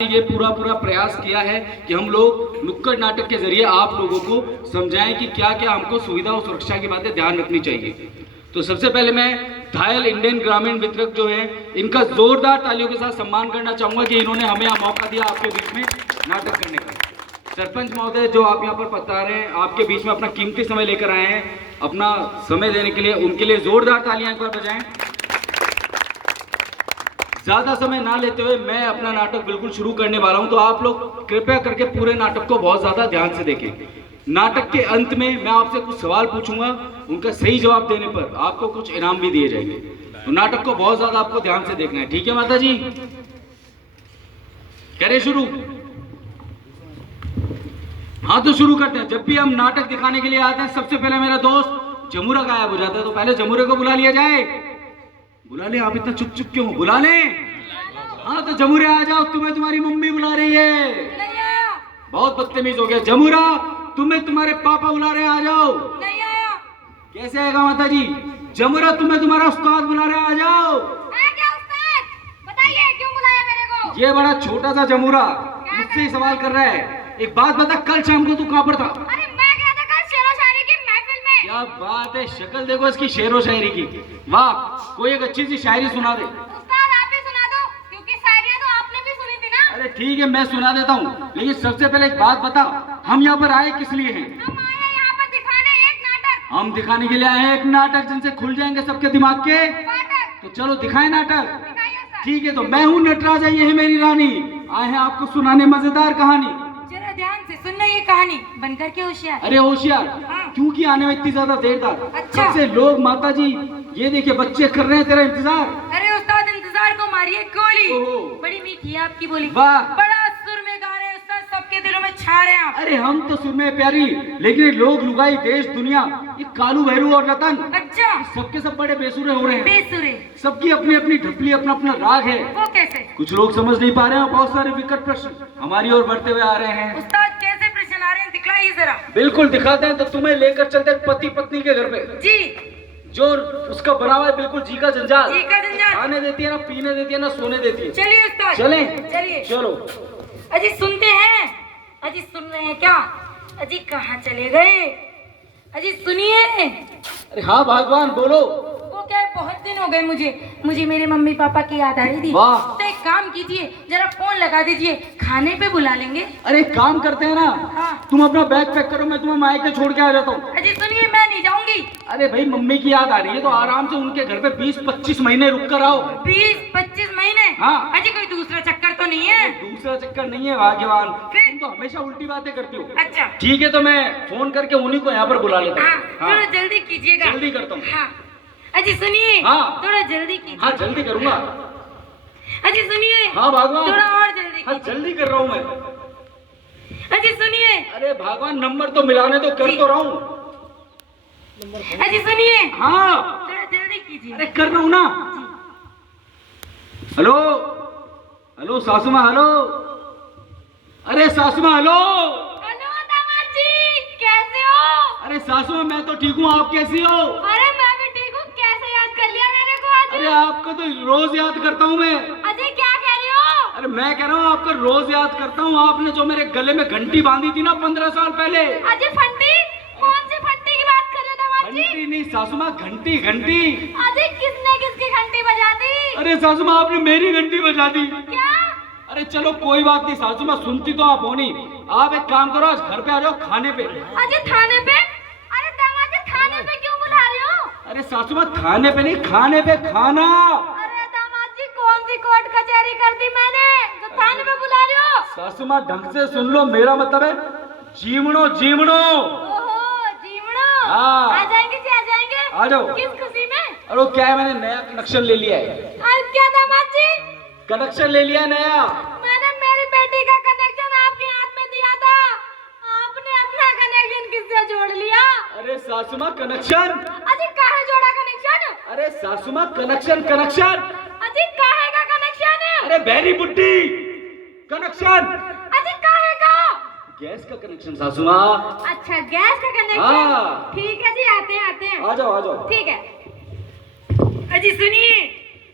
ये पूरा प्रयास किया है कि हम लोग नुक्कड़ नाटक के जरिए आप लोगों को समझाएं कि क्या क्या हमको सुविधा और सुरक्षा की बातें ध्यान रखनी चाहिए। तो सबसे पहले मैं घायल इंडियन ग्रामीण वितरक जो है इनका जोरदार तालियों के साथ सम्मान करना चाहूंगा कि इन्होंने हमें यहाँ मौका दिया आपके बीच में नाटक करने का। सरपंच महोदय जो आप यहाँ पर बता रहे हैं, आपके बीच में अपना कीमती समय लेकर आए हैं, अपना समय देने के लिए उनके लिए जोरदार तालियां एक बार बजाएं। ज्यादा समय ना लेते हुए मैं अपना नाटक बिल्कुल शुरू करने वाला हूं, तो आप लोग कृपया करके पूरे नाटक को बहुत ज्यादा ध्यान से देखें। नाटक के अंत में मैं आपसे कुछ सवाल पूछूंगा, उनका सही जवाब देने पर आपको कुछ इनाम भी दिए जाएंगे। तो नाटक को बहुत ज्यादा आपको ध्यान से देखना है, ठीक है माता जी? करें शुरू? हाँ तो शुरू करते हैं। जब भी हम नाटक दिखाने के लिए आते हैं, सबसे पहले मेरा दोस्त जमूरा गायब हो जाता है, तो पहले जमूरे को बुला लिया जाए। बुला ले, आप इतना चुप चुप क्यों हो? बुला ले। हाँ तो जमूरे आ जाओ, तुम्हें तुम्हारी मम्मी बुला रही है। बहुत बदतमीज हो गया। जमूरा, तुम्हें तुम्हारे पापा बुला रहे हैं, आ जाओ। नहीं आया। कैसे आएगा माता जी? जमूरा, तुम्हें तुम्हारा उस्ताद बुला रहे हैं, आ जाओ। क्या उस्ताद? बताइए क्यों बुलाया मेरे को? ये बड़ा छोटा सा जमूरा मुझसे ही सवाल कर रहा है। एक बात बता, कल शाम को तू कहाँ पर था? अरे मैं गया था कल शेरो शायरी की महफिल में। क्या बात है, शक्ल देखो इसकी शेरो शायरी की। वाह, कोई एक अच्छी सी शायरी सुना दे। उस्ताद आप ही सुना दो, क्योंकि शायरियाँ तो आपने भी सुनी थी ना। अरे ठीक है, मैं सुना देता हूँ, लेकिन सबसे पहले एक बात बता, हम यहाँ पर आए किस लिए हैं? हम आए हैं यहाँ पर दिखाने एक नाटक। हम दिखाने के लिए आए हैं एक नाटक जिनसे खुल जाएंगे सबके दिमाग के। नाटक तो चलो दिखाएं नाटक। दिखाइए उस्ताद। ठीक है, तो मैं हूँ नटराज, ये है मेरी रानी, आए हैं आपको सुनाने मजेदार कहानी। जरा ध्यान से सुनना ये कहानी, बनकर के होशियार। अरे होशियार हाँ। क्योंकि आने में इतनी ज्यादा देर था। अच्छा। सबसे लोग माता जी, ये देखिए बच्चे कर रहे हैं तेरा इंतजार। अरे उस्ताद इंतजार को मारिए गोली। ओहो। बड़ी मीठी है आपकी बोली। वाह। बड़ा सुर में गा रहे हैं उस्ताद, सबके दिलों में छा रहे हैं आप। अरे हम तो सुन में प्यारी, लेकिन ये लोग लुगाई देश दुनिया, ये कालू भैरू और रतन, अच्छा। सबके सब बड़े बेसुरे हो रहे हैं। बेसुरे? सबकी अपनी अपनी ढपली, अपना अपना राग है। वो कैसे? कुछ लोग समझ नहीं पा रहे हैं, बहुत सारे विकट प्रश्न हमारी ओर बढ़ते हुए आ रहे हैं। उस्ताद कैसे प्रश्न आ रहे हैं, दिखलाइए जरा। बिल्कुल दिखाते हैं, तो तुम्हें लेकर चलते हैं पति पत्नी के घर पे, जी। जो उसका बना हुआ है बिल्कुल जी का जंजाल। जी का जंजाल। खाने देती है ना, पीने देती है ना, सोने देती है। चलिए उस्ताद चले? चलिए। चलो। अजी सुनते हैं? अजी सुन रहे हैं क्या? अजी कहाँ चले गए? अजी सुनिए। अरे हाँ भगवान, बोलो। वो क्या है, बहुत दिन हो गए मुझे मेरे मम्मी पापा की याद आ रही थी। वाह। तो एक काम कीजिए, जरा फोन लगा दीजिए, खाने पे बुला लेंगे। अरे एक काम करते हैं ना, हाँ। तुम अपना बैग पैक करो, मैं तुम्हें मायके छोड़ के आ जाता हूँ। अजी सुनिए, मैं नहीं जाऊंगी। अरे भाई, मम्मी की याद आ रही है तो आराम से उनके घर पे 20-25 महीने रुक कर आओ। 20-25 महीने? हाँ। अजी कोई दूसरा चक्कर तो नहीं है? दूसरा चक्कर नहीं है भाग्यवान, फिर? तुम तो हमेशा उल्टी बातें करती हो। अच्छा ठीक है, तो मैं फोन करके उन्हीं को यहाँ पर बुला लेता हाँ, हूँ। थोड़ा जल्दी कीजिएगा। जल्दी करता हूँ। हाँ। अजी सुनिए। हाँ। थोड़ा जल्दी कीजिए। हाँ जल्दी करूंगा। अजी सुनिए। हाँ भगवान। थोड़ा और जल्दी हाँ कीजिए। जल्दी कर रहा हूँ मैं। अजी सुनिए। अरे भगवान, नंबर तो मिलाने तो कर जी। तो रहा हूँ। अजी सुनिए। हाँ थोड़ा जल्दी कीजिए। अरे कर रहा हूँ ना। हेलो हेलो सासू माँ, हेलो। अरे सासू माँ, हेलो। हेलो दामाद जी, कैसे हो? अरे सासू माँ, मैं तो ठीक हूँ, आप कैसी हो? अरे मैं भी ठीक हूँ, कैसे याद कर लिया मेरे को आज? अरे आपको तो रोज याद करता हूँ मैं। अजय क्या कह रहे हो? अरे मैं कह रहा हूँ आपको रोज याद करता हूँ। आपने जो मेरे गले में घंटी बांधी थी ना 15 साल पहले। अजय फंटी? कौन सी फंटी की बात कर रहे हो दामाद जी? घंटी नहीं सासू माँ, घंटी घंटी। अजय किसने किसकी घंटी बजा दी? अरे सासू माँ, आपने मेरी घंटी बजा दी। क्या? अरे चलो कोई बात नहीं सासू माँ, सुनती तो आप हो नहीं। आप एक काम करो, आज घर पे आ जाओ खाने पे। अजय थाने पे? अरे दामाद जी थाने पे क्यों बुला रहे हो? अरे सासू माँ, खाने पे नहीं, खाने पे खाना। अरे दामाद जी कौन सी कोर्ट कचहरी कर दी मैंने जो थाने पे बुला रहे हो? सासू माँ ढंग से सुन लो, मेरा मतलब है जीवणो जीवणो। ओहो जीवड़ो। हाँ। आ जाएंगे जी, आ जाएंगे। आ जाओ। किस खुशी में? अरे वो क्या है, मैंने नया कनेक्शन ले लिया है। आज क्या दामाद जी? कनेक्शन ले लिया नया। मैंने मेरी बेटी का कनेक्शन आपके हाथ में दिया था, आपने अपना कनेक्शन किससे जोड़ लिया? अरे सासू माँ, कनेक्शन। अजी काहे जोड़ा कनेक्शन? अरे सासू माँ, कनेक्शन कनेक्शन। अजी काहे का कनेक्शन? अरे बेरी बुड्ढी, कनेक्शन। अजी काहे का? गैस का कनेक्शन सासू माँ। अच्छा गैस का कनेक्शन। हाँ। ठीक है जी, आते हैं आते हैं। आ जाओ आ जाओ। ठीक है। अजी सुनिए,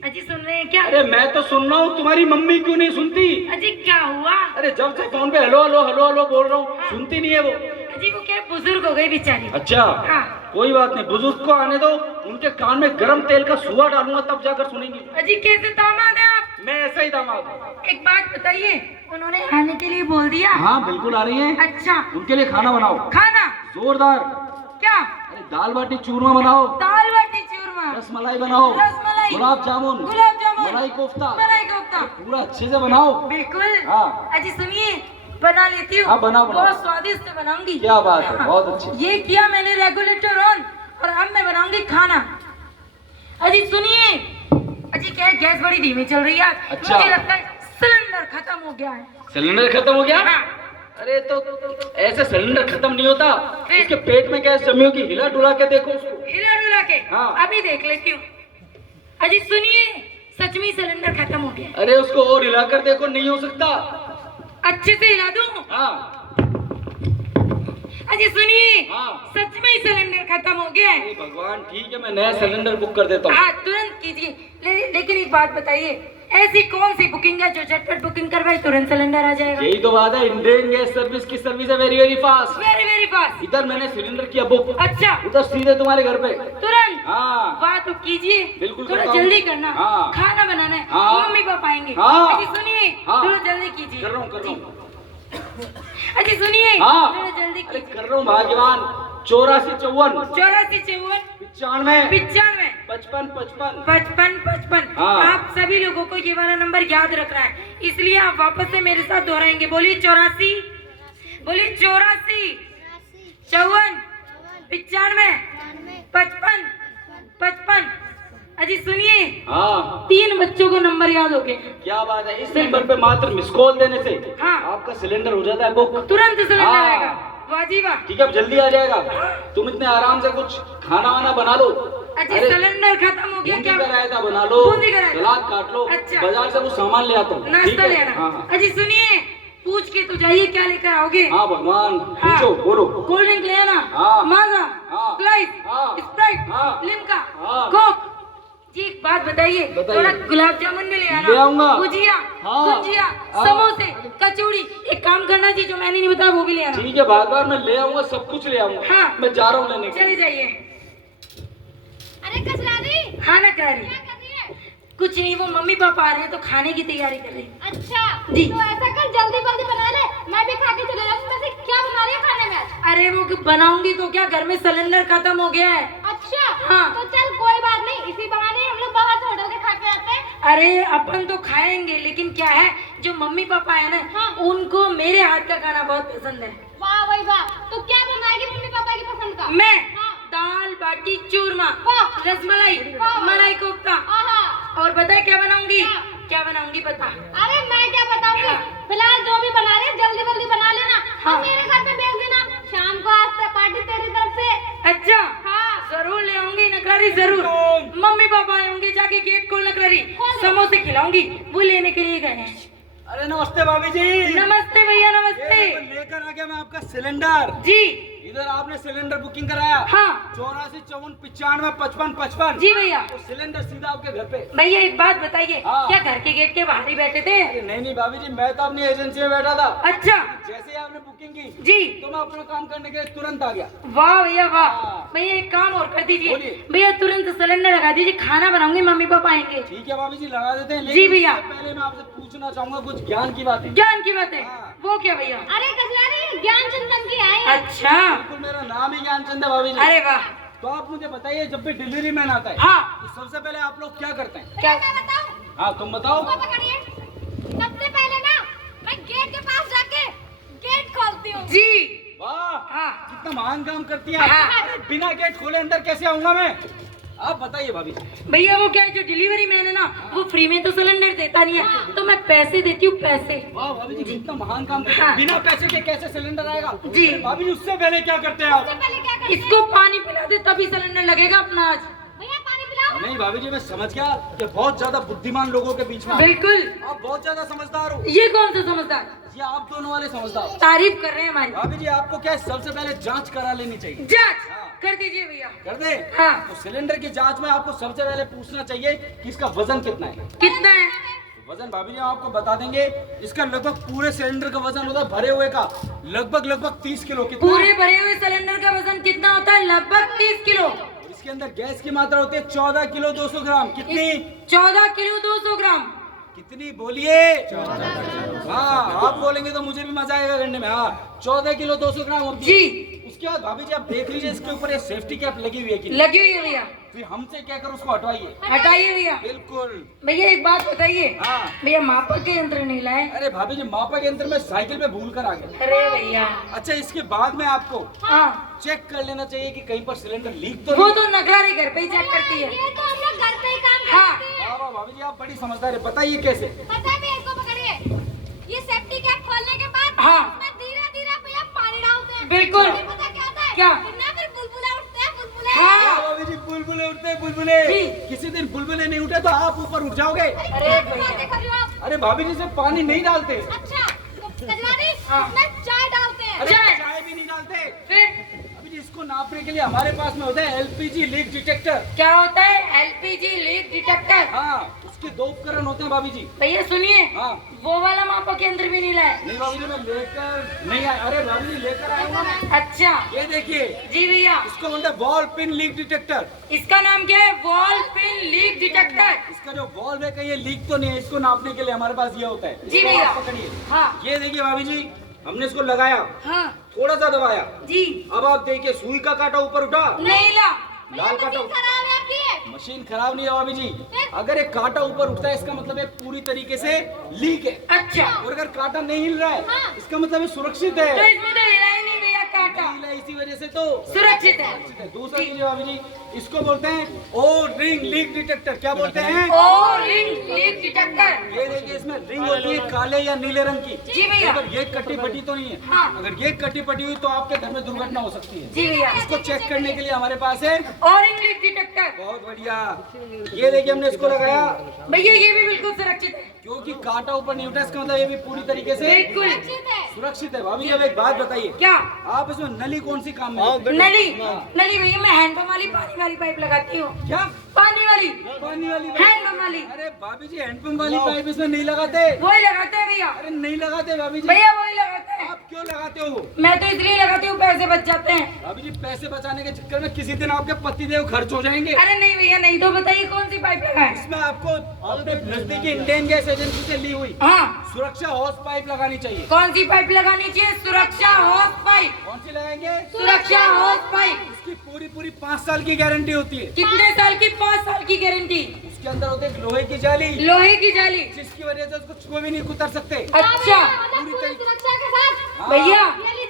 अजी सुन रहे हैं क्या? अरे मैं तो सुन रहा हूँ, तुम्हारी मम्मी क्यों नहीं सुनती? अजी क्या हुआ? अरे जब से फोन पे हेलो हेलो हेलो हेलो बोल रहा हूँ, सुनती नहीं है वो। अजी वो क्या बुजुर्ग हो गई बेचारी। अच्छा हाँ। कोई बात नहीं, बुजुर्ग को आने दो, उनके कान में गरम तेल का सुआ डालूंगा तब जाकर सुनेंगी। अजी कैसे दामाद है आप? मैं ऐसा ही दामाद हूँ। एक बात बताइए, उन्होंने आने के लिए बोल दिया? हाँ बिल्कुल आ रही है। अच्छा उनके लिए खाना बनाओ खाना जोरदार। क्या? अरे दाल बाटी चूरमा बनाओ, दाल बाटी चूरमा, रसमलाई बनाओ, रसमलाई, गुलाब जामुन, गुलाब जामुन, मलाई कोफ्ता, मलाई कोफ्ता, पूरा अच्छे से बनाओ। बिल्कुल। हाँ। अजी सुनिए, बना लेती हूँ। हाँ, बनाओ, बनाओ। बहुत स्वादिष्ट बनाऊंगी। क्या बात है, बहुत अच्छी। ये किया मैंने रेगुलेटर ऑन, और अब मैं बनाऊंगी खाना। अजी सुनिए, अजी क्या है, गैस बड़ी धीमी चल रही है आज। अच्छा। मुझे लगता है सिलेंडर खत्म हो गया है। सिलेंडर खत्म हो गया? हाँ। अरे तो ऐसे सिलेंडर खत्म नहीं होता, फिर? उसके पेट में गैस जमी होगी, हिला डुला के देखो उसको। हिला डुला के? हाँ। अभी देख लेती हूँ। अजी सुनिए, सच में सिलेंडर खत्म हो गया है। अरे उसको और हिला कर देखो, नहीं हो सकता। अच्छे से हिला दूं? हाँ अजी सुनिए, हाँ। सच में ही सिलेंडर खत्म हो गया है। अरे भगवान, ठीक है मैं नया सिलेंडर बुक कर देता हूँ। हाँ तुरंत कीजिए। लेकिन एक बात बताइए, ऐसी कौन सी बुकिंग है जो झटपट बुकिंग करवाई तुरंत सिलेंडर आ जाएगा? यही तो बात है, इंडियन गैस सर्विस की सर्विस है very very fast. Very very fast. इधर मैंने सिलेंडर किया बुक, अच्छा उधर सीधे तुम्हारे घर पे। तुरंत? हाँ बात तो कीजिए, बिल्कुल थोड़ा करता हूँ। जल्दी करना। हाँ। खाना बनाना है। हाँ। मम्मी पापा आएंगे। हाँ। अजी सुनिए, हाँ। थोड़ा जल्दी कीजिए। कर रहा हूँ, कर रहा हूँ। अजी सुनिए, हाँ। थोड़ा जल्दी अरे कीजिए। कर रहा हूँ भाग्यवान। 84 54 84 54 95 95 55 55। 55 55। हाँ। आप सभी लोगों को ये वाला नंबर याद रखना है, इसलिए आप वापस से मेरे साथ दोहराएंगे। बोलिए 84, बोलिए 84 54 95 55 55। अजी सुनिए, हाँ 3 बच्चों को नंबर याद हो गए। क्या बात है, इस नंबर पे मात्र मिस कॉल देने से हाँ। आपका सिलेंडर हो जाता है बुक। तुरंत सिलेंडर हाँ। आएगा। वाह जी वाह। ठीक है, अब जल्दी आ जाएगा। तुम इतने आराम से कुछ खाना वाना बना लो। अजी सिलेंडर खत्म हो गया बूंदी क्या? का रायता बना लो, बूंदी का रायता। सलाद काट लो। अच्छा। बाजार से वो सामान ले आता हूँ। ठीक नाश्ता है? लेना। हाँ हाँ। अजी सुनिए, पूछ के तो जाइए क्या लेकर आओगे। हाँ भगवान, हाँ। पूछो बोलो। कोल्ड ड्रिंक ले आना। हाँ। माजा, हाँ। स्लाइस, हाँ। स्प्राइट, हाँ। लिम्का, हाँ। कोक। जी एक बात बताइए, बताइए। थोड़ा गुलाब जामुन भी ले आना। ले आऊंगा। गुजिया, हाँ। गुजिया, हाँ। समोसे, कचौड़ी। एक काम करना जी, जो मैंने नहीं बताया वो भी ले आना। ठीक है बार मैं ले आऊंगा, सब कुछ ले आऊंगा। हाँ। मैं जा रहा हूँ लेने के चले लिए। जाइए। अरे कसरानी, हाँ ना करारी, क्या कर रही है? कुछ नहीं, वो मम्मी पापा आ रहे हैं तो खाने की तैयारी कर रही हैं। अच्छा जी। तो ऐसा कर, जल्दी जल्दी बना ले, मैं भी खा के चले जाऊंगी। वैसे क्या बना रही है खाने में आज? अरे वो बनाऊंगी तो क्या, घर में सिलेंडर खत्म हो गया है। अच्छा हाँ। तो चल कोई बात नहीं, इसी बहाने हम लोग बाहर से होटल के खा के आते हैं। अरे अपन तो खाएंगे, लेकिन क्या है, जो मम्मी पापा है ना, हाँ। उनको मेरे हाथ का खाना बहुत पसंद है। वाह भाई वाह, तो क्या बनाएगी मम्मी पापा की पसंद का? मैं हाँ। दाल बाटी चूरमा, वाह। रसमलाई, वाह। मलाई कोफ्ता, आहा। और बताए क्या बनाऊंगी? हाँ। क्या बनाऊंगी बता। अरे मैं क्या बताऊंगी, हाँ। फिलहाल जो भी बना रहे जल्दी जल्दी बना लेना। हाँ। और मेरे घर पे भेज देना, शाम को आज तक पार्टी तेरी तरफ से। अच्छा हाँ। जरूर ले आऊंगी नकरारी, जरूर। मम्मी पापा आए होंगे, जाके गेट खोल नकरारी, खोल। समोसे खिलाऊंगी, वो लेने के लिए गए हैं। अरे नमस्ते भाभी जी। नमस्ते भैया, नमस्ते। ये लेकर आ गया मैं आपका सिलेंडर। जी इधर आपने सिलेंडर बुकिंग कराया। हाँ 84 54 95 55 55। जी भैया। तो सिलेंडर सीधा आपके घर पे। भैया एक बात बताइए, हाँ। क्या घर के गेट के बाहर ही बैठे थे? अरे नहीं भाभी जी, मैं तो अपनी एजेंसी में बैठा था। अच्छा जैसे ही आपने बुकिंग की जी। तो मैं अपना काम करने के लिए तुरंत आ गया। वाह भैया वाह। हाँ। भैया एक काम और कर दीजिए, बोलिए। भैया तुरंत सिलेंडर लगा दीजिए, खाना बनाऊंगी, मम्मी पापा आएंगे। ठीक है भाभी जी, लगा देते हैं। जी लेकिन भैया। उससे पहले मैं आपसे पूछना चाहूंगा कुछ ज्ञान की बातें। ज्ञान की बात है। हाँ। वो क्या भैया? अरे कसरानी, ज्ञान चंदन की आए हैं। अच्छा बिल्कुल, मेरा नाम ही ज्ञानचंद है भाभी जी। अरे वाह। तो आप मुझे बताइए, जब भी डिलीवरी मैन आता है हाँ तो सबसे पहले आप लोग क्या करते हैं? क्या? मैं बताऊं? हाँ तुम बताओ। उसको पकड़िए। सबसे पहले ना मैं गेट के पास जाके गेट खोलती हूँ। जी वाह, हाँ कितना महान काम करती है आप। हाँ। अरे, बिना गेट खोले अंदर कैसे आऊंगा मैं? आप बताइए भाभी जी। भैया वो क्या है, जो डिलीवरी मैन है ना, वो फ्री में तो सिलेंडर देता नहीं है, तो मैं पैसे देती हूँ, पैसे। वाह भाभी जी, कितना महान काम करते हाँ। हैं। बिना पैसे के कैसे सिलेंडर आएगा? जी। भाभी जी, उससे पहले क्या करते हैं आप? सबसे पहले क्या करते हैं? इसको पानी पिला दे तभी सिलेंडर लगेगा अपना आज। भैया पानी पिलाओ। नहीं भाभी जी, मैं समझ गया कि बहुत ज्यादा बुद्धिमान लोगों के बीच में आप। बिल्कुल। आप बहुत ज्यादा समझदार हो। ये कौन सा समझदार? ये आप दोनों वाले समझदार हो। तारीफ कर रहे हैं हमारी। भाभी जी, आपको क्या है, सबसे पहले जांच करा लेनी चाहिए। जांच कर दीजिए भैया। कर दे। हाँ। तो सिलेंडर की जांच में आपको सबसे पहले पूछना चाहिए कि इसका वजन कितना है। कितना है? वजन भाभी जी आपको बता देंगे। इसका लगभग पूरे सिलेंडर का वजन होता है भरे हुए का लगभग 30 किलो। कितना? पूरे भरे हुए सिलेंडर का वजन कितना होता है? लगभग 30 किलो। और इसके अंदर गैस की मात्रा होती है 14 किलो 200 ग्राम। कितनी? 14 किलो 200 ग्राम। कितनी बोलिए? 14। हाँ, आप बोलेंगे तो मुझे भी मजा आएगा करने में। हाँ, 14 किलो 200 ग्राम होती है। जी। उसके बाद भाभी जी आप देख लीजिए इसके ऊपर ये सेफ्टी कैप लगी हुई है कि नहीं? लगी हुई है भैया। फिर हमसे क्या कर उसको हटवाइए। हटाइए भैया। बिल्कुल। भैया एक बात बताइए। हाँ। भैया मापक के यंत्र नहीं लाए? अरे भाभी जी मापक यंत्र में साइकिल पे भूल कर आ गए। अरे भैया। अच्छा, इसके बाद में आपको हाँ, चेक कर लेना चाहिए कि कहीं पर सिलेंडर लीक तो वो नहीं। तो नगरारी घर पे ही चेक करती है। ये तो हम लोग घर पे ही काम हाँ। करते हैं। वाह वाह भाभी जी आप बड़ी समझदार है। बताइए कैसे? पता है भैया, इसको पकड़िए। ये सेफ्टी कैप खोलने के बाद हाँ। इसमें धीरे-धीरे भैया पानी डालते हैं। बिल्कुल। ये पता क्या होता है? क्या? ना फिर बुलबुले उठते हैं, बुलबुले। हाँ। भाभी जी बुलबुले उठते हैं बुलबुले। जी। किसी दिन बुलबुले नहीं उठे तो आप ऊपर उठ जाओगे। अरे क्या बातें कर रहे हो आप? अरे भाभी जी से पानी नहीं डालते। अच्छा, तो कजवानी हाँ। इसमें चाय डालते हैं। अरे चाय। चाय भी नहीं डालते। फिर अभी जी इसको नापने के लिए हमारे पास में होता है एलपीजी लीक डिटेक्टर। क्या होता है? LPG leak detector. हाँ, उसके 2 उपकरण होते हैं भाभी जी। भैया सुनिए, हाँ। वो वाला मापक यंत्र भी नहीं लाए? नहीं भाभी जी मैं लेकर नहीं आया। अरे भाभी जी लेकर आया हूँ ना। अच्छा। ये देखिए, जी भैया। इसको बोलते हैं बॉल पिन लीक डिटेक्टर। इसका नाम क्या है? Wall pin leak detector. इसका जो बॉल है कहीं ये लीक तो नहीं है, इसको नापने के लिए हमारे पास ये होता है। जी इसको भैया। आप पकड़िए। हाँ। ये देखिए भाभी जी, हमने इसको लगाया, हाँ। थोड़ा सा दबाया। जी। अब आप देखिए सुई का कांटा ऊपर उठा, नहीं ला। लाल कांटा। मशीन खराब है आपकी। मशीन खराब नहीं है भाभी जी। अगर एक कांटा ऊपर उठता है इसका मतलब है पूरी तरीके से लीक है। अच्छा, और अगर कांटा नहीं हिल रहा है हाँ। इसका मतलब है सुरक्षित तो है। इसमें तो हिला ही नहीं भैया कांटा। नहीं हिला, इसी वजह से तो सुरक्षित है। दूसरा चीज है भाभी जी, इसको बोलते हैं ओ रिंग लीक डिटेक्टर। क्या बोलते हैं? ओ रिंग लीक डिटेक्टर। ये देखिए इसमें रिंग होती है काले या नीले रंग की। जी भैया। अगर ये कटी फटी तो नहीं है। हाँ। अगर ये कटी फटी हुई तो आपके घर में दुर्घटना हो सकती है। जी भैया। इसको चेक करने के लिए हमारे पास है। और रिंग लीक डिटेक्टर। बहुत बढ़िया। ये देखिए हमने इसको लगाया, भैया ये भी बिल्कुल सुरक्षित है। क्योंकि कांटा ऊपर नहीं उठा इसका मतलब ये भी पूरी तरीके से बिल्कुल सुरक्षित है। भाभी जी अब एक बात बताइए, क्या? आप इसमें नली कौन सी काम में? नली। नली भैया मैं हैंडपंप वाली पानी वाली पाइप लगाती हूँ। क्या? पानी वाली। पानी वाली? हैंडपंप वाली। अरे भाभी जी हैंडपंप वाली पाइप इसमें नहीं लगाते। वही लगाते हैं भैया। अरे नहीं लगाते भाभी जी। भैया वही लगाते हैं। आप क्यों लगाते हो? मैं तो इसलिए लगाती हूँ पैसे बच जाते हैं। भाभी जी पैसे बचाने के चक्कर में किसी दिन आपके पतिदेव खर्च हो जाएंगे। अरे नहीं भैया नहीं, तो बताइए कौन सी पाइप लगाए? इसमें आपको अपने नजदीकी इंडियन गैस एजेंसी से ली हुई हाँ। सुरक्षा हॉस पाइप लगानी चाहिए। कौन सी पाइप लगानी चाहिए? सुरक्षा हॉस पाइप। कौन सी लगाएंगे? सुरक्षा हॉस पाइप। इसकी पूरी 5 साल की गारंटी होती है। कितने साल की? 5 साल की गारंटी। इसके अंदर होते हैं लोहे की जाली, लोहे की जाली। जिसकी वजह से उसको छुए भी नहीं कुतर सकते। अच्छा मतलब पूरी सुरक्षा के साथ। हाँ। भैया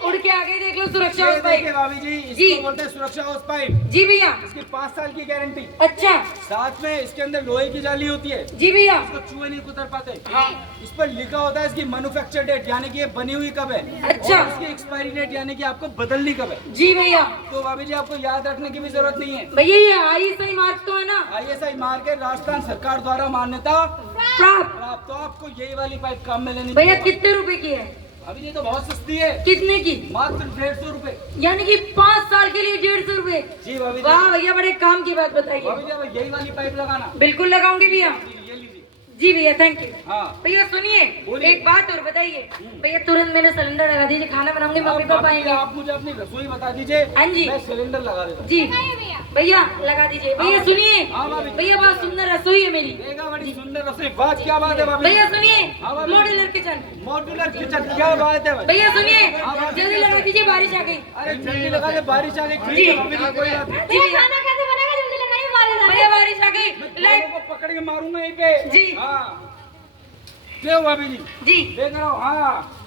उड़ के आगे देख लो सुरक्षा ये हॉस देखिए पाइप। भाभी जी, जी। इसको बोलते हैं सुरक्षा हॉस पाइप। जी भैया। इसकी 5 साल की गारंटी। अच्छा। साथ में इसके अंदर लोहे की जाली होती है, जी भैया। इसको चूहे नहीं कुतर पाते। हाँ। इस पर लिखा होता है इसकी मैन्युफैक्चर डेट, यानी कि ये बनी हुई कब है। अच्छा। और इसकी एक्सपायरी डेट यानी कि आपको बदलनी कब है। जी भैया। तो भाभी जी आपको याद रखने की भी जरूरत नहीं है। भैया ये आई सही मार्क तो है ना? ISI मार्क के राजस्थान सरकार द्वारा मान्यता प्राप्त। प्राप्त। तो आपको यही वाली पाइप काम में लेनी भैया चाहिए। कितने रुपए की है? अभी ये तो बहुत सस्ती है, कितने की? मात्र 150 रुपए। यानी कि 5 साल के लिए 150 रुपए। जी भाभी जी। वाह भैया बड़े काम की बात बताइए। भाभी जी अब यही वाली पाइप लगाना। बिल्कुल लगाऊंगी भैया। ये लीजिए। जी भैया थैंक यू। हाँ। भैया सुनिए बोलिए। एक बात और बताइए। भैया तुरंत मेरे सिलेंडर लगा दीजिए, खाना बनाऊंगी, मम्मी पापा भाभी जी, आएंगे। आप मुझे अपनी रसोई बता दीजिए, हाँ जी। मैं सिलेंडर लगा देता हूँ। जी भैया। भैया लगा दीजिए। भैया हाँ, सुनिए हाँ, भाभी। भैया बहुत सुंदर रसोई है मेरी। देखा बड़ी सुंदर रसोई। बात क्या बात है भाभी? भैया सुनिए हाँ, भाभी। Modular kitchen. मॉड्यूलर किचन क्या बात है भाई? भैया सुनिए हाँ, भाभी। जल्दी लगा दीजिए, बारिश आ गई। अरे जल्दी लगा दे, बारिश आ गई। ठीक जी। है भाभी जी, कोई बात नहीं। जी भैया भैया। खाना कैसे बनेगा? जल्दी लगाइए, बारिश आ भैया बारिश आ गई। मैं लाइट। दोनों को पकड़ के मारूंगा यहीं पे। जी। हाँ। क्यों भाभी जी? जी देख रहा हूँ। हाँ।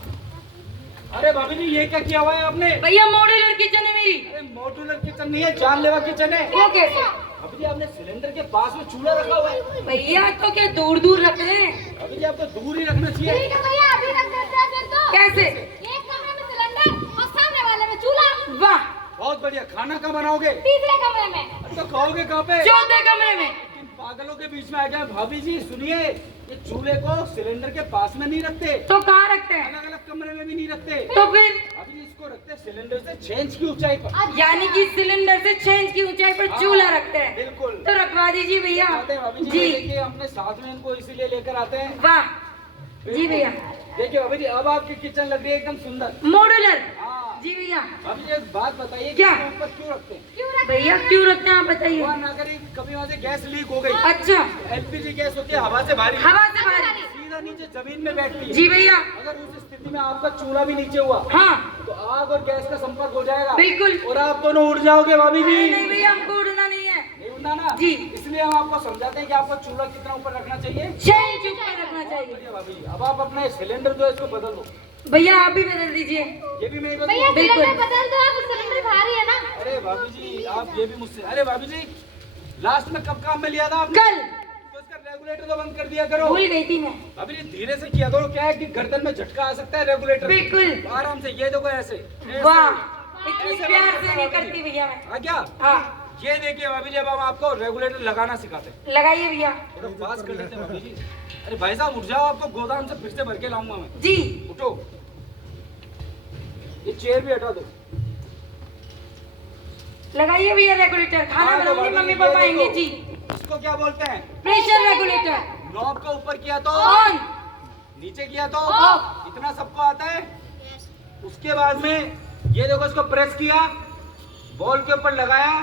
अरे भाभी जी ये क्या किया हुआ है आपने? भैया मॉड्यूलर किचन है मेरी। अरे मॉड्यूलर किचन नहीं है, जानलेवा किचन है। वो कैसे? अभी जी आपने सिलेंडर के पास में चूल्हा रखा हुआ है। भैया तो क्या दूर दूर रख रहे हैं? अभी जी आपको दूर ही रखना चाहिए। ठीक है भैया, अभी रख देते हैं फिर तो। कैसे? एक कमरे में सिलेंडर और सामने वाले में चूल्हा। वाह। बहुत बढ़िया। खाना कहाँ बनाओगे? तीसरे कमरे में। तो खाओगे कहाँ पे? चौथे कमरे में। इन पागलों के बीच में आ गया। भाभी जी सुनिए, ये चूल्हे को सिलेंडर के पास में नहीं रखते, तो कहाँ रखते हैं? अलग अलग कमरे में भी नहीं रखते। तो फिर? अभी इस इसको रखते हैं सिलेंडर से 6 इंच की ऊंचाई पर। यानी कि सिलेंडर से 6 इंच की ऊंचाई पर हाँ, चूल्हा रखते हैं। बिल्कुल। तो रखवा दीजिए भैया। आते हैं भाभी जी, जी देखिए अपने साथ में इनको इसीलिए लेकर आते हैं। वाह जी भैया, देखिए भाभी जी अब आपकी किचन लग रही है एकदम सुंदर। मॉड्यूलर। हाँ। जी भैया। भाभी जी एक बात बताइए, क्या? इसके ऊपर क्यों रखते हैं? भैया क्यों रखते हैं आप बताइए। हुआ ना करी कभी वहाँ से गैस लीक हो गई। अच्छा, एलपीजी गैस होती है हवा से भारी, हवा से बाहर। सीधा नीचे जमीन में बैठती है। जी भैया। अगर उस स्थिति में आपका चूल्हा भी नीचे हुआ हाँ तो आग और गैस का संपर्क हो जाएगा। बिल्कुल। और आप दोनों उड़ जाओगे भाभी जी। नहीं भैया, हमको उड़ना नहीं है। नहीं उड़ना ना जी। इसलिए हम आपको समझाते हैं कि आपको चूल्हा कितना ऊपर रखना चाहिए। 6 इंच ऊपर रखना चाहिए। बढ़िया भाभी जी, अब आप अपना सिलेंडर जो है इसको बदल दो। भैया आप भी बदल दीजिए। ये भी मैं भैया बिल्कुल। सिलेंडर बदल दो, आप सिलेंडर भारी है ना। अरे भाभी जी आप ये भी मुझसे, अरे भाभी जी लास्ट में कब काम में लिया था आपने? कल तो इसका रेगुलेटर तो बंद कर दिया करो। भूल गई थी मैं। भाभी जी धीरे से किया करो, क्या है कि गर्दन में झटका आ सकता है रेगुलेटर। बिल्कुल। आराम से, ये देखो ऐसे वाह, इतनी प्यार से नहीं करती भैया मैं। हाँ क्या? हाँ ये देखिए भाभी जी अब हम आपको रेगुलेटर लगाना सिखाते हैं। लगाइए भैया। थोड़ा पास कर लेते हैं भाभी जी। अरे भाई साहब उठ जाओ, आपको गोदाम से फिर से भर के लाऊंगा मैं। जी उठो, ये चेयर भी हटा दो। लगाइए भैया रेगुलेटर। खाना हाँ, तो बनाऊंगी, भाभी मम्मी जी, पापा ये आएंगे। देखो। जी इसको क्या बोलते हैं? Pressure regulator. नॉब का ऊपर किया तो ऑन। नीचे किया तो ऑफ। इतना सबको आता है। उसके बाद में ये देखो, इसको प्रेस किया, बॉल के ऊपर लगाया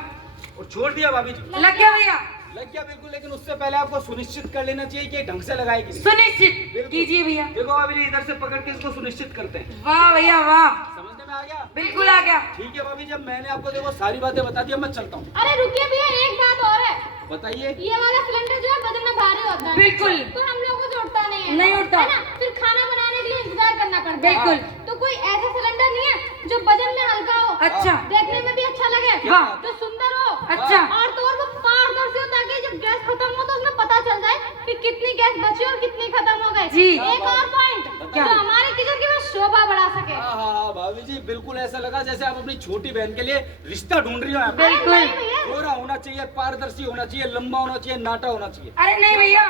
और छोड़ दिया भाभी जी। लग गया भैया। लग गया बिल्कुल, लेकिन उससे पहले आपको सुनिश्चित कर लेना चाहिए कि ये ढंग से लगाएगी। सुनिश्चित बिल्कुल। कीजिए भैया। देखो भाभी जी इधर से पकड़ के इसको सुनिश्चित करते हैं। वाह भैया वाह, समझने में आ गया? बिल्कुल आ गया। ठीक है भाभी, जब मैंने आपको देखो सारी बातें बता दी, अब मैं चलता हूँ। अरे रुकिए भैया, एक बात और है। बताइए। ये वाला सिलेंडर जो है बदन में भारी होता है। बिल्कुल। तो हम लोगों को तो उठता नहीं है। नहीं उठता। है ना? फिर खाना बनाने के लिए इंतजार करना पड़ता है। बिल्कुल। तो कोई ऐसा सिलेंडर नहीं है जो बदन में हल्का हो, अच्छा। देखने में भी अच्छा लगे, हाँ। तो सुंदर हो, अच्छा। और तो और वो पारदर्शी हो, ताकि जब गैस खत्म हो तो उसमें पता चल जाए कि कितनी गैस बची और कितनी खत्म हो गई। जी। एक और पॉइंट क्या? जो हमारे किचन की वो शोभा बढ़ा सके। हाँ हाँ हाँ भाभी जी, बिल्कुल ऐसा लगा जैसे आप अपनी छोटी बहन के लिए रिश्ता ढूंढ रही हो यहाँ पे। बिल्कुल। नहीं भैया, गोरा होना चाहिए, पारदर्शी होना चाहिए, लंबा होना चाहिए, नाटा होना चाहिए। अरे नहीं भैया।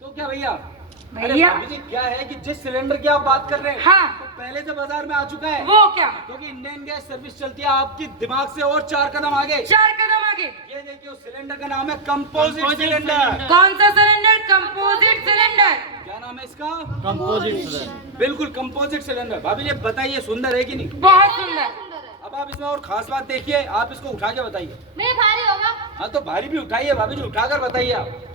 तो क्या भैया? अरे भैया। भाभी जी क्या है कि जिस सिलेंडर की आप बात कर रहे हैं, हाँ। तो पहले से बाजार में आ चुका है। वो क्या? क्योंकि इंडियन गैस सर्विस चलती है आपकी दिमाग से और 4 कदम आगे। 4 कदम आगे। ये देखिए उस सिलेंडर का नाम है कंपोजिट सिलेंडर। कौन सा सिलेंडर? Composite cylinder. क्या नाम है इसका? Composite cylinder. बिल्कुल कंपोजिट सिलेंडर। भाभी जी बताइए सुंदर है कि नहीं? बहुत सुंदर। सुंदर है। अब आप इसमें और खास बात देखिए, आप इसको उठा के बताइए। मैं भारी होगा। हाँ तो भारी भी उठाइए भाभी जी, उठाकर बताइए आप।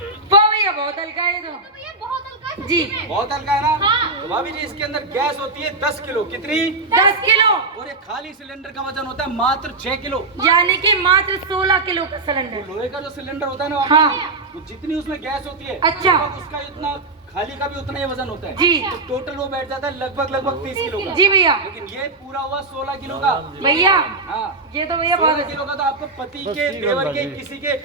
वो भैया बहुत हल्का है ये तो। तो भैया बहुत हल्का है जी। सच्ची में। बहुत हल्का है ना? हाँ। तो भाभी जी इसके अंदर गैस होती है 10 किलो। कितनी? 10 किलो। और ये खाली सिलेंडर का वजन होता है मात्र 6 किलो। यानी कि मात्र 16 किलो का सिलेंडर। लोहे का जो सिलेंडर होता है ना, हाँ। वो जितनी उसमें गैस होती है, अच्छा। लगभग उसका इतना खाली का भी उतना ही वजन होता है। जी। तो टोटल वो बैठ जाता है लगभग 30 किलो का। जी भैया। लेकिन ये पूरा हुआ 16 किलो का। भैया हाँ, ये तो भैया 16 बहुत किलो का तो आपको पति के, देवर के, किसी के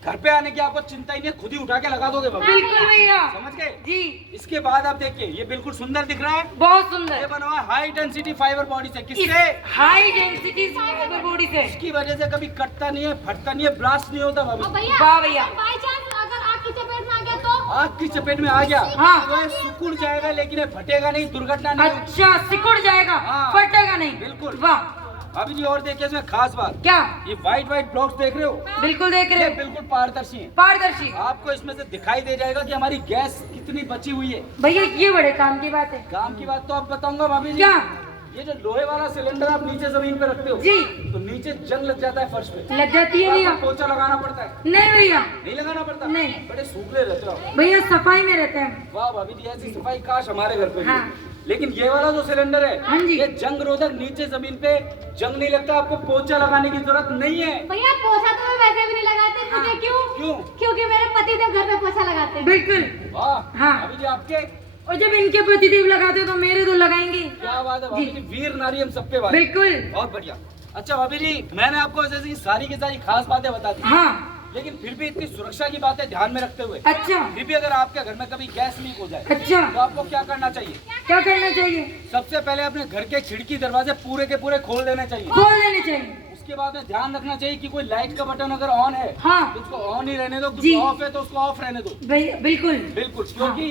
घर पे आने की आपको चिंता ही नहीं है, खुद ही उठा के लगा दोगे बाबा। बिल्कुल भैया। समझ गए? जी इसके बाद आप देखिए, ये बिल्कुल सुंदर दिख रहा है। बहुत ये सुंदर। बना हुआ हाई डेंसिटी फाइबर बॉडी से। किससे? हाई डेंसिटी फाइबर बॉडी से। इसकी वजह से कभी कटता नहीं है, फटता नहीं है, ब्लास्ट नहीं होता और बाबू। भैया वाह भैया। बाई चांस अगर आग की चपेट में आ गया तो आग की चपेट में आ गया हाँ। तो ये सिकुड़ जाएगा, लेकिन ये फटेगा नहीं, दुर्घटना नहीं होगी। अच्छा, सिकुड़ जाएगा, हाँ। फटेगा नहीं। बिल्कुल। वाह। अभी जी और देखिए इसमें खास बात, क्या? ये व्हाइट ब्लॉक्स देख रहे हो? बिल्कुल देख रहे ये हैं। बिल्कुल पारदर्शी है। पारदर्शी। आपको इसमें से दिखाई दे जाएगा कि हमारी गैस कितनी बची हुई है। भैया ये बड़े काम की बात है। काम की बात तो आप बताऊंगा भाभी जी। क्या? ये जो लोहे वाला सिलेंडर आप नीचे जमीन पे रखते हो, जी। तो नीचे जंग लग जाता है फर्श पे। लग जाती है तो भैया? आपको पोछा लगाना पड़ता है। नहीं भैया। नहीं लगाना पड़ता? नहीं। बड़े सूखले रहते हो आप। भैया सफाई में रहते हैं। वाह भाभी जी, ऐसी सफाई काश हमारे घर पे भी। हाँ। लेकिन ये वाला जो सिलेंडर है, हाँ जी। ये जंग रोधक, नीचे जमीन पे जंग नहीं लगता, आपको पोछा लगाने की जरूरत नहीं है। भैया पोछा तो मैं वैसे भी नहीं लगाते। हाँ। मुझे क्यों? क्यों? क्योंकि मेरे पति देव घर पे पोछा लगाते हैं। बिल्कुल। वाह हाँ। भाभी जी, आपके और जब इनके पतिदेव लगाते तो मेरे तो लगाएंगे। क्या बात है भाभी जी। जी, वीर नारी हम सब पे बात। बिल्कुल। बहुत बढ़िया। अच्छा भाभी जी, मैंने आपको जैसे कि सारी की सारी खास बातें बता दी, हाँ। लेकिन फिर भी इतनी सुरक्षा की बातें ध्यान में रखते हुए, अच्छा। फिर भी अगर आपके घर में कभी गैस लीक हो जाए, अच्छा। तो आपको क्या करना चाहिए? क्या करना चाहिए? सबसे पहले अपने घर के खिड़की दरवाजे पूरे के पूरे खोल देने चाहिए। खोल देने चाहिए। उसके बाद में ध्यान रखना चाहिए कि कोई लाइट का बटन अगर ऑन है, हाँ। तो उसको ऑन ही रहने दो, जी। ऑफ है तो उसको ऑफ रहने दो। भैया बिल्कुल। बिल्कुल, क्योंकि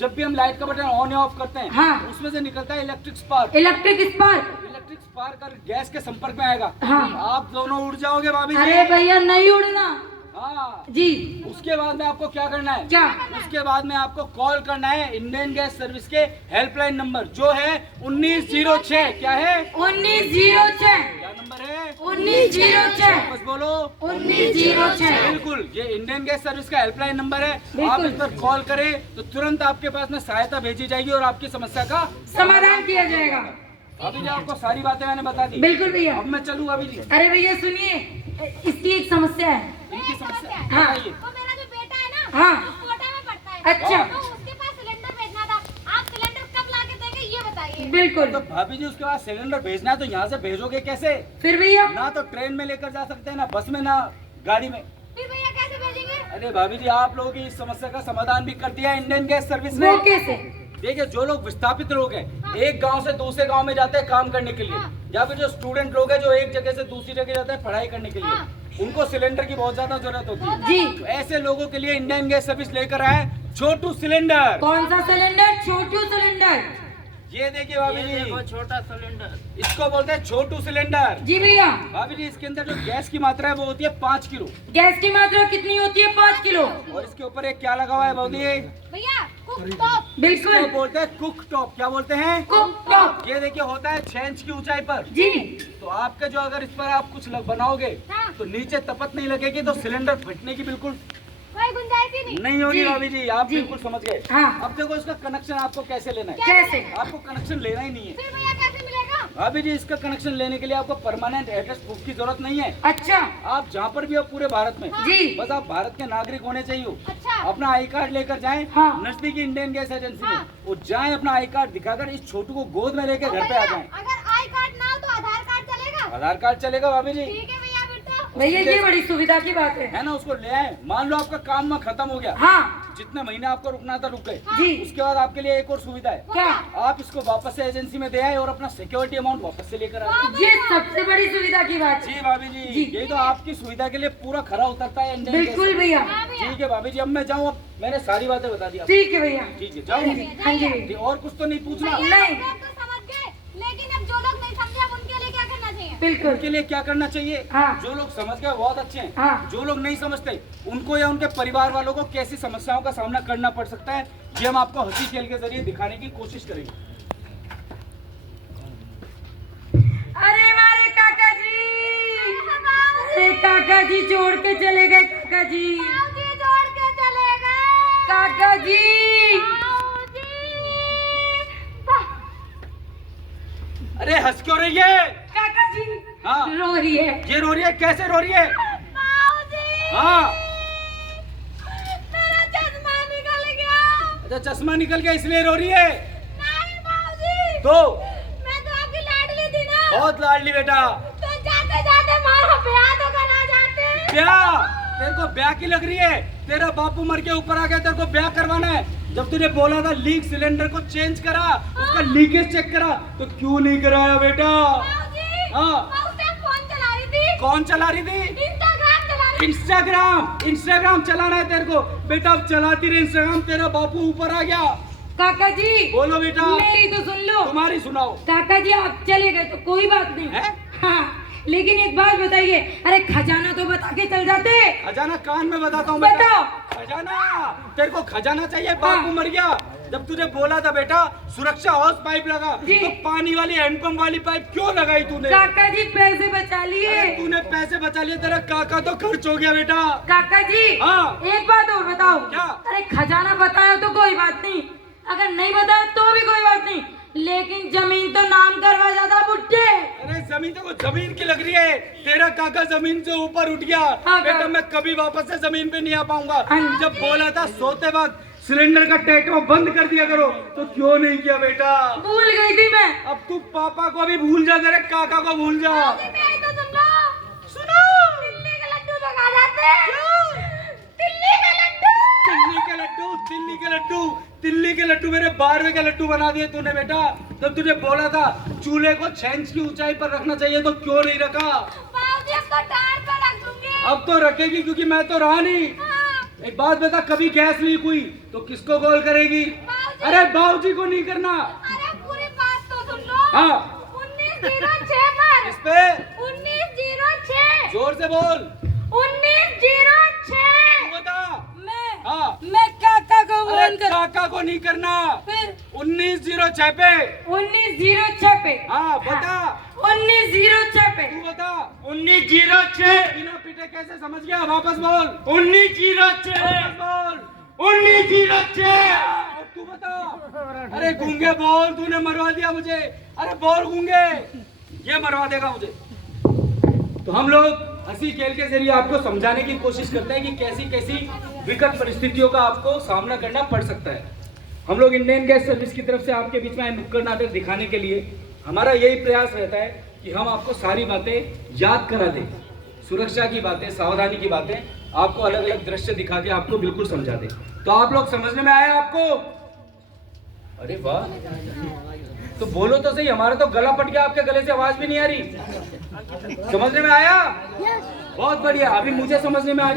जब भी हम लाइट का बटन ऑन या ऑफ करते हैं, हाँ। उसमें से निकलता है electric spark. Electric spark. Electric spark अगर गैस के संपर्क में आएगा, हाँ। आप दोनों उड़ जाओगे भाभी जी। अरे भैया नहीं उड़ना। हाँ। जी। उसके बाद में आपको क्या करना है? क्या? उसके बाद में आपको कॉल करना है इंडियन गैस सर्विस के हेल्पलाइन नंबर, जो है 1906। क्या है? 1906। क्या नंबर है? 1906। बस बोलो। 1906। बिल्कुल, ये इंडियन गैस सर्विस का हेल्पलाइन नंबर है। आप बिल्कुल। इस पर कॉल करें तो तुरंत आपके पास में सहायता भेजी जाएगी और आपकी समस्या का समाधान किया जाएगा। अभी जो आपको सारी बातें मैंने बता दी। बिल्कुल भैया। अब मैं चलूँ अभी जी? अरे भैया सुनिए, इसकी एक समस्या है। इनकी समस्या हाँ। बताइए। वो मेरा जो बेटा है ना, हाँ। वो कोटा में पढ़ता है। अच्छा। तो उसके पास सिलेंडर भेजना था। आप सिलेंडर कब ला के देंगे ये बताइए। बिल्कुल। तो भाभी जी उसके बाद सिलेंडर भेजना है तो यहाँ से भेजोगे कैसे? फिर भैया? ना तो ट्रेन में लेकर जा सकते हैं, ना बस में, ना गाड़ी में। फिर भैया कैसे भेजेंगे? अरे भाभी जी, आप लोगों की इस समस्या का समाधान भी कर दिया है इंडियन गैस सर्विस ने। वो कैसे? देखिए, जो लोग विस्थापित लोग हैं, एक गांव से दूसरे गांव में जाते हैं काम करने के लिए, या फिर जो स्टूडेंट लोग हैं जो एक जगह से दूसरी जगह जाते हैं पढ़ाई करने के लिए, उनको सिलेंडर की बहुत ज्यादा जरूरत होती है। जी। तो ऐसे लोगों के लिए इंडियन गैस सर्विस लेकर आए छोटू सिलेंडर। कौन सा सिलेंडर? छोटू सिलेंडर। ये देखिए भाभी जी, छोटा सिलेंडर। इसको बोलते हैं छोटू सिलेंडर। जी भैया। भाभी जी, इसके अंदर जो गैस की मात्रा है वो होती है 5 किलो। गैस की मात्रा कितनी होती है? 5 किलो। और इसके ऊपर एक क्या लगा हुआ है भाभी? भैया कुक टॉप। बिल्कुल। इसको बोलते हैं कुक टॉप। क्या बोलते हैं? Cook top. ये देखिए, होता है 6 इंच की ऊंचाई पर। जी। तो आपके जो अगर इस पर आप कुछ बनाओगे हाँ। तो नीचे तपत नहीं लगेगी, तो सिलेंडर फटने की बिल्कुल कोई गुंजाइश ही नहीं। नहीं होगी जी। भाभी जी। आप जी। बिल्कुल समझ गए। हाँ। अब देखो, इसका कनेक्शन आपको कैसे लेना है। कैसे? आपको कनेक्शन लेना ही नहीं है फिर भैया कैसे मिलेगा? भाभी जी। इसका कनेक्शन लेने के लिए आपको परमानेंट एड्रेस प्रूफ की जरूरत नहीं है। अच्छा। आप जहाँ पर भी हो पूरे भारत में, जी। बस आप भारत के नागरिक होने चाहिए। अच्छा। अपना आई कार्ड लेकर जाएं हाँ। नजदीकी इंडियन गैस एजेंसी में, हाँ। वो जाएं, अपना आई कार्ड दिखाकर इस छोटू को गोद में लेकर घर पे आ जाएं। अगर आई कार्ड ना हो तो आधार कार्ड चलेगा? आधार कार्ड चलेगा भाभी जी। ठीक है भैया, फिर तो भैया ये बड़ी सुविधा की बात है ना? उसको ले आए। मान लो आपका काम में खत्म हो गया, हाँ। जितने महीने आपको रुकना था रुक गए, जी। उसके बाद आपके लिए एक और सुविधा है। क्या? आप इसको वापस से एजेंसी में दे आए और अपना सिक्योरिटी अमाउंट वापस से लेकर आए। ये सबसे बड़ी सुविधा की बात है। जी भाभी जी। जी, यही तो आपकी सुविधा के लिए पूरा खरा उतरता है इंडियन गैस। बिल्कुल भैया। हाँ भैया। ठीक है भाभी जी, अब मैं जाऊँ? अब मैंने सारी बातें बता दी आपको। ठीक है भैया। ठीक है, हाँ जाऊँ? जी, हाँ जी जी, और कुछ तो नहीं पूछना? भैया, नहीं। हम लोग तो समझ गए, लेकिन अब जो लोग नहीं समझे अब उनके लिए क्या करना चाहिए? बिल्कुल। उनके लिए क्या करना चाहिए? हाँ। जो लोग समझ गए बहुत अच्छे हैं। हाँ। जो लोग नहीं समझते उनको या उनके परिवार वालों को कैसी समस्याओं का सामना करना पड़ सकता है, ये हम आपको हंसी खेल के जरिए दिखाने की कोशिश करेंगे। अरे हमारे काका जी, अरे काका जी छोड़ के चले गए। काका जी, बाबूजी जोड़ के चले गए। काका जी। अरे हंस क्यों रही है? काका जी हाँ। रो रही है। ये रो रही है? कैसे रो रही है? बाबूजी, हाँ। मेरा चश्मा निकल गया। अच्छा, चश्मा निकल गया इसलिए रो रही है? नहीं बाबूजी, तो मैं तो आपकी लाडली थी ना। बहुत लाडली बेटा। तो जाते जाते मारा ब्याह तो करा जाते। ब्याह? तेरे को ब्याह की लग रही है? तेरा बापू मर के ऊपर आ गया, तेरे को ब्याह करवाना है। जब तूने बोला था लीक सिलेंडर को चेंज करा, उसका लीकेज चेक करा, तो क्यों नहीं कराया बेटा? बाबूजी, हाँ। मैं उस टाइम फोन चला रही थी। कौन चला रही थी? इंस्टाग्राम चला रही थी। इंस्टाग्राम चलाना है तेरे को? बेटा अब चलाती रहे इंस्टाग्राम, तेरा बापू ऊपर आ गया। काका जी बोलो बेटा। मेरी तो सुन लो। तुम्हारी सुनाओ। काका जी आप चले गए तो कोई बात नहीं है? हाँ, लेकिन एक बात बताइए, अरे खजाना तो बता के चल जाते। खजाना कान में बताता हूँ बताओ। खजाना, तेरे को खजाना चाहिए? बापू हाँ। मर गया। जब तुझे बोला था बेटा सुरक्षा हॉर्स पाइप लगा, जी। तो पानी वाली हैंडपंप वाली पाइप क्यों लगाई तूने? काका जी पैसे बचा लिए। अरे तूने पैसे बचा लिए, तेरा काका तो खर्च हो गया बेटा। काका जी हाँ। एक बात और बताओ। क्या? अरे खजाना बताया तो कोई बात नहीं, अगर नहीं बताया तो भी कोई बात नहीं, लेकिन जमीन तो नाम करवा ज्यादा बुढ़े। अरे जमीन तो जमीन की लग रही है। तेरा काका जमीन से ऊपर उठ गया। हाँ, बेटा मैं कभी वापस से जमीन पे नहीं आ पाऊंगा। हाँ। जब बोला था सोते वक्त सिलेंडर का टैटो बंद कर दिया करो, तो क्यों नहीं किया बेटा? भूल गई थी मैं। अब तू पापा को भी भूल जा, तेरे काका को भूल जा। मेरी तो सुन लो। सुनो, दिल्ली के लड्डू तो खा जाते हैं। दिल्ली के लड्डू। दिल्ली के लड्डू, दिल्ली के लड्डू, दिल्ली के लड्डू मेरे 12वें के लड्डू बना दिए तूने बेटा। जब तुझे बोला था चूल्हे को 6 इंच की ऊंचाई पर रखना चाहिए, तो क्यों नहीं रखा? बाबूजी अब तो टायर पर रख दूंगी। अब तो रखेगी, क्योंकि मैं तो रहा नहीं। हाँ। एक बात बता, कभी गैस लीक हुई तो किसको कॉल करेगी? बाबूजी अरे बाबूजी को नहीं करना। अरे पूरी बात तो सुन लो। हाँ 1906 पर। इस पे 1906। जोर से बोल। 1906। तू बता। मैं हाँ मैं काका को अरे फोन कर। काका को नहीं करना। फिर 1906 पे। 1906 पे। हाँ बता। 1906 पे। तू बता। 1906। बिना पीटे कैसे समझ गया? वापस बोल। 1906। वापस बोल। 1906। और तू बता। अरे गूंगे बोल, तूने मरवा दिया मुझे। अरे बोल गूंगे, ये मरवा देगा मुझे। तो हम लोग हंसी खेल के जरिए आपको समझाने की कोशिश करते हैं कि कैसी कैसी विकट परिस्थितियों का आपको सामना करना पड़ सकता है। हम लोग इंडियन गैस सर्विस की तरफ से आपके बीच में आए नुक्कड़ नाटक दिखाने के लिए हमारा यही प्रयास रहता है कि हम आपको सारी बातें याद करा दें, सुरक्षा की बातें, सावधानी की बातें, आपको अलग अलग दृश्य दिखा के आपको बिल्कुल समझा दें। तो आप लोग समझने में आया आपको? अरे वाह, तो बोलो तो सही, हमारा तो गला पट गया, आपके गले से आवाज भी नहीं आ रही। समझने में आया? बहुत बढ़िया। अभी मुझे समझने में आ